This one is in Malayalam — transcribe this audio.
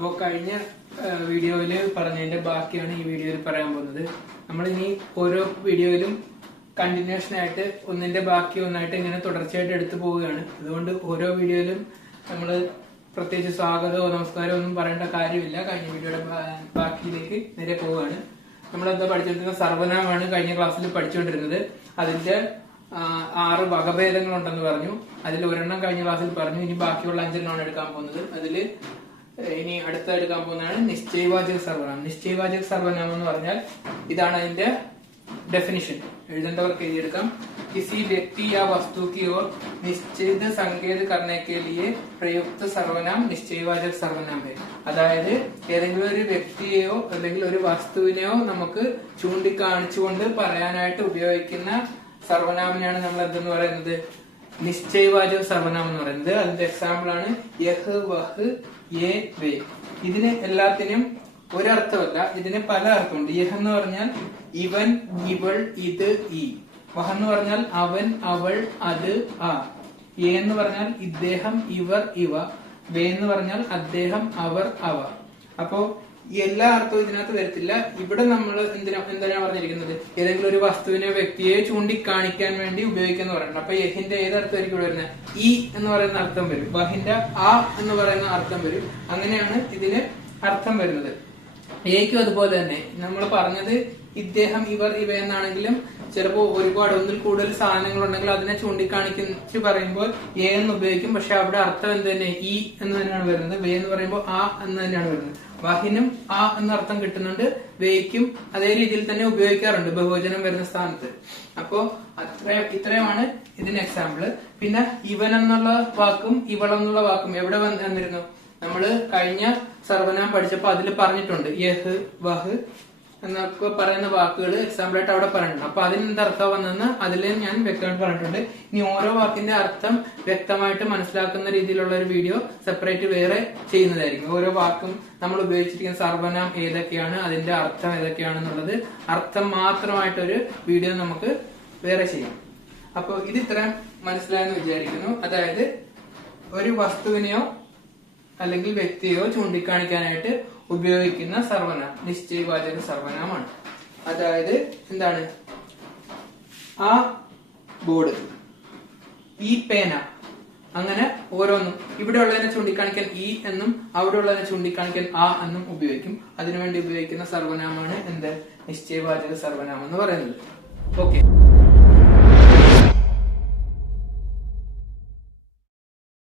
അപ്പോൾ കഴിഞ്ഞ വീഡിയോയിൽ പറഞ്ഞതിന്റെ ബാക്കിയാണ് ഈ വീഡിയോയിൽ പറയാൻ പോകുന്നത്. നമ്മൾ ഇനി ഓരോ വീഡിയോയിലും കണ്ടിന്യൂഷൻ ആയിട്ട് ഒന്നിന്റെ ബാക്കി ഒന്നായിട്ട് ഇങ്ങനെ തുടർച്ചയായിട്ട് എടുത്തു പോവുകയാണ്. അതുകൊണ്ട് ഓരോ വീഡിയോയിലും നമ്മൾ പ്രത്യേകിച്ച് സ്വാഗതമോ നമസ്കാരമോ ഒന്നും പറയേണ്ട കാര്യമില്ല. കഴിഞ്ഞ വീഡിയോയുടെ ബാക്കിയിലേക്ക് നേരെ പോവുകയാണ്. നമ്മളെന്താ പഠിച്ചുകൊണ്ടിരുന്ന സർവനാമാണ് കഴിഞ്ഞ ക്ലാസ്സിൽ പഠിച്ചുകൊണ്ടിരുന്നത്. അതിന്റെ 6 വകഭേദങ്ങളുണ്ടെന്ന് പറഞ്ഞു. അതിൽ ഒരെണ്ണം കഴിഞ്ഞ ക്ലാസ്സിൽ പറഞ്ഞു. ഇനി ബാക്കിയുള്ള 5 എടുക്കാൻ പോകുന്നത്. അതില് ഇനി അടുത്ത എടുക്കാൻ പോകുന്നതാണ് നിശ്ചയവാചക സർവനാമം. നിശ്ചയവാചക സർവനാമം എന്ന് പറഞ്ഞാൽ ഇതാണ് അതിന്റെ डेफिनेशन. एഴുതേണ്ടവർക്ക് എഴുതിയെടുക്കാം. किसी व्यक्ति या वस्तु की ओर निश्चित संकेत करने के लिए प्रयुक्त सर्वनाम निश्चयवाचक सर्वनाम है. അതായത് ഏതെങ്കിലും ഒരു വ്യക്തിയെയോ അല്ലെങ്കിൽ ഒരു വസ്തുവിനെയോ നമുക്ക് ചൂണ്ടിക്കാണിച്ചുകൊണ്ട് പറയാനായിട്ട് ഉപയോഗിക്കുന്ന സർവനാമിനാണ് നമ്മൾ എന്തെന്ന് പറയുന്നത്, നിശ്ചയവാചക സർവനാമം എന്ന് പറയുന്നത്. അതിന്റെ എക്സാമ്പിൾ ആണ് യഹ്, വഹ്, യേ, വേ. ഇതിന് എല്ലാത്തിനും ഒരർത്ഥമല്ല, ഇതിന് പല അർത്ഥമുണ്ട്. യഹ് എന്ന് പറഞ്ഞാൽ ഇവൻ, ഇവൾ, ഇത്, ഈ. വഹ് എന്ന് പറഞ്ഞാൽ അവൻ, അവൾ, അത്, ആ. യേ എന്ന് പറഞ്ഞാൽ ഇദ്ദേഹം, ഇവർ, ഇവ. വേ എന്ന് പറഞ്ഞാൽ അദ്ദേഹം, അവർ, അവ. അപ്പോ എല്ലാ അർത്ഥവും ഇതിനകത്ത് വരത്തില്ല. ഇവിടെ നമ്മൾ എന്തിനാ പറഞ്ഞിരിക്കുന്നത്, ഏതെങ്കിലും ഒരു വസ്തുവിനെ വ്യക്തിയെ ചൂണ്ടിക്കാണിക്കാൻ വേണ്ടി ഉപയോഗിക്കാന്ന് പറയുന്നത്. അപ്പൊ യഹിന്റെ ഏതർത്ഥമായിരിക്കും ഇവിടെ വരുന്നത്? ഈ എന്ന് പറയുന്ന അർത്ഥം വരും. വഹിന്റെ ആ എന്ന് പറയുന്ന അർത്ഥം വരും. അങ്ങനെയാണ് ഇതിന് അർത്ഥം വരുന്നത്. ഏക്കും അതുപോലെ തന്നെ. നമ്മൾ പറഞ്ഞത് ഇദ്ദേഹം, ഇവർ, ഇവ എന്നാണെങ്കിലും ചിലപ്പോ ഒരുപാട് ഒന്നിൽ കൂടുതൽ സാധനങ്ങൾ ഉണ്ടെങ്കിൽ അതിനെ ചൂണ്ടിക്കാണിച്ച് പറയുമ്പോൾ എ എന്ന് ഉപയോഗിക്കും. പക്ഷെ അവിടെ അർത്ഥം എന്ത് തന്നെ, ഈ എന്ന് തന്നെയാണ് വരുന്നത്. വേ എന്ന് പറയുമ്പോൾ ആ എന്ന് തന്നെയാണ് വരുന്നത്. വഹിനും ആ എന്ന അർത്ഥം കിട്ടുന്നുണ്ട്. വേയ്ക്കും അതേ രീതിയിൽ തന്നെ ഉപയോഗിക്കാറുണ്ട് ബഹുവചനം വരുന്ന സ്ഥാനത്ത്. അപ്പോ ഇത്രയുമാണ് ഇതിന് എക്സാമ്പിള്. പിന്നെ ഇവൻ എന്നുള്ള വാക്കും ഇവൾ എന്നുള്ള വാക്കും എവിടെ വന്നിരുന്നു? നമ്മള് കഴിഞ്ഞ സർവനാം പഠിച്ചപ്പോ അതിൽ പറഞ്ഞിട്ടുണ്ട്. യഹ്, വഹ് എന്നൊക്കെ പറയുന്ന വാക്കുകൾ എക്സാമ്പിൾ ആയിട്ട് അവിടെ പറഞ്ഞിട്ടുണ്ട്. അപ്പൊ അതിന് എന്ത് അർത്ഥം വന്നെന്ന് അതിൽ ഞാൻ വ്യക്തമായിട്ട് പറഞ്ഞിട്ടുണ്ട്. ഇനി ഓരോ വാക്കിന്റെ അർത്ഥം വ്യക്തമായിട്ട് മനസ്സിലാക്കുന്ന രീതിയിലുള്ള ഒരു വീഡിയോ സെപ്പറേറ്റ് വേറെ ചെയ്യുന്നതായിരിക്കും. ഓരോ വാക്കും നമ്മൾ ഉപയോഗിച്ചിരിക്കുന്ന സർവനാം ഏതൊക്കെയാണ്, അതിന്റെ അർത്ഥം ഏതൊക്കെയാണെന്നുള്ളത് അർത്ഥം മാത്രമായിട്ടൊരു വീഡിയോ നമുക്ക് വേറെ ചെയ്യാം. അപ്പൊ ഇത് ഇത്രയും മനസ്സിലായെന്ന് വിചാരിക്കുന്നു. അതായത് ഒരു വസ്തുവിനെയോ അല്ലെങ്കിൽ വ്യക്തിയോ ചൂണ്ടിക്കാണിക്കാനായിട്ട് ഉപയോഗിക്കുന്ന സർവനാം നിശ്ചയവാചക സർവനാമാണ്. അതായത് എന്താണ്, ആ ബോർഡ്, ഈ പേന, അങ്ങനെ ഓരോന്നും ഇവിടെ ഉള്ളതിനെ ചൂണ്ടിക്കാണിക്കാൻ ഈ എന്നും അവിടെ ഉള്ളതിനെ ചൂണ്ടിക്കാണിക്കാൻ ആ എന്നും ഉപയോഗിക്കും. അതിനുവേണ്ടി ഉപയോഗിക്കുന്ന സർവനാമാണ് എന്ത്, നിശ്ചയവാചക സർവനാമം എന്ന് പറയുന്നത്. ഓക്കെ.